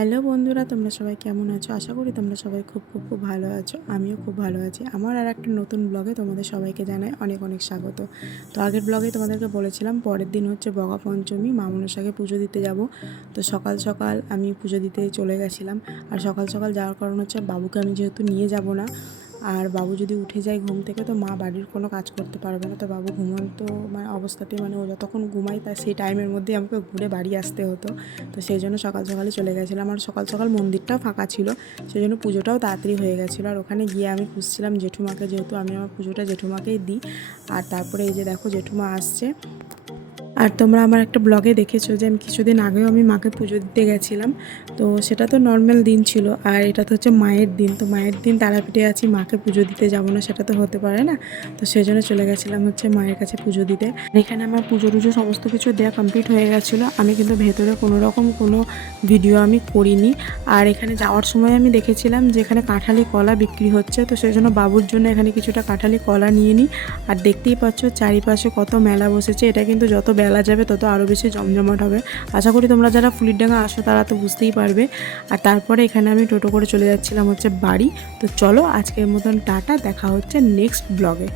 Hello বন্ধুরা, তোমরা সবাই কেমন আছো? আশা করি তোমরা সবাই খুব ভালো আছো। আমিও খুব ভালো আছি। আমার আর একটা নতুন ব্লগে তোমাদের সবাইকে জানাই অনেক অনেক স্বাগত। তো আগের ব্লগে তোমাদেরকে বলেছিলাম পরের দিন হচ্ছে বগা পঞ্চমী, মা মনসাকে পুজো দিতে যাব। তো সকাল সকাল আমি পুজো দিতে চলে গেছিলাম। আর সকাল সকাল যাওয়ার কারণ হচ্ছে বাবুকে আমি যেহেতু নিয়ে যাব না, আর বাবু যদি উঠে যায় ঘুম থেকে তো মা বাড়ির কোনো কাজ করতে পারবে না। তো বাবু ঘুমন্ত অবস্থাতে ও যতক্ষণ ঘুমায় তার সেই টাইমের মধ্যেই আমাকে ঘুরে বাড়ি আসতে হতো। তো সেই জন্য সকাল সকালে চলে গেছিলাম। আর সকাল সকাল মন্দিরটাও ফাঁকা ছিল, সেই জন্য পুজোটাও তাড়াতাড়ি হয়ে গেছিলো। আর ওখানে গিয়ে আমি খুঁজছিলাম জেঠুমাকে, যেহেতু আমি আমার পুজোটা জেঠুমাকেই দিই। আর তারপরে এই যে দেখো জেঠুমা আসছে। আর তোমরা আমার একটা ব্লগে দেখেছো যে আমি কিছুদিন আগেও আমি মাকে পুজো দিতে গেছিলাম। তো সেটা তো নর্মাল দিন ছিল, আর এটা তো হচ্ছে মায়ের দিন। তো মায়ের দিন তারাপীঠে আছি, মাকে পুজো দিতে যাব না সেটা তো হতে পারে না। তো সেই জন্য চলে গেছিলাম হচ্ছে মায়ের কাছে পুজো দিতে। এখানে আমার পুজো টুজো সমস্ত কিছু দেওয়া কমপ্লিট হয়ে গেছিলো। আমি কিন্তু ভেতরে কোনো রকম কোনো ভিডিও আমি করিনি। আর এখানে যাওয়ার সময় আমি দেখেছিলাম যে এখানে কাঁঠালি কলা বিক্রি হচ্ছে, তো সেই জন্য বাবুর জন্য এখানে কিছুটা কাঁঠালি কলা নিয়ে নিই। আর দেখতেই পাচ্ছ চারিপাশে কত মেলা বসেছে। এটা কিন্তু যত বেলা যাবে তত আরও বেশি জমজমাট হবে। আশা করি তোমরা যারা ফুলিরডাঙ্গা আসো তারা তো বুঝতেই পারবে। আর তারপরে এখানে আমি টোটো করে চলে যাচ্ছিলাম হচ্ছে বাড়ি। তো চলো আজকের মতন টাটা, দেখা হচ্ছে নেক্সট ব্লগে।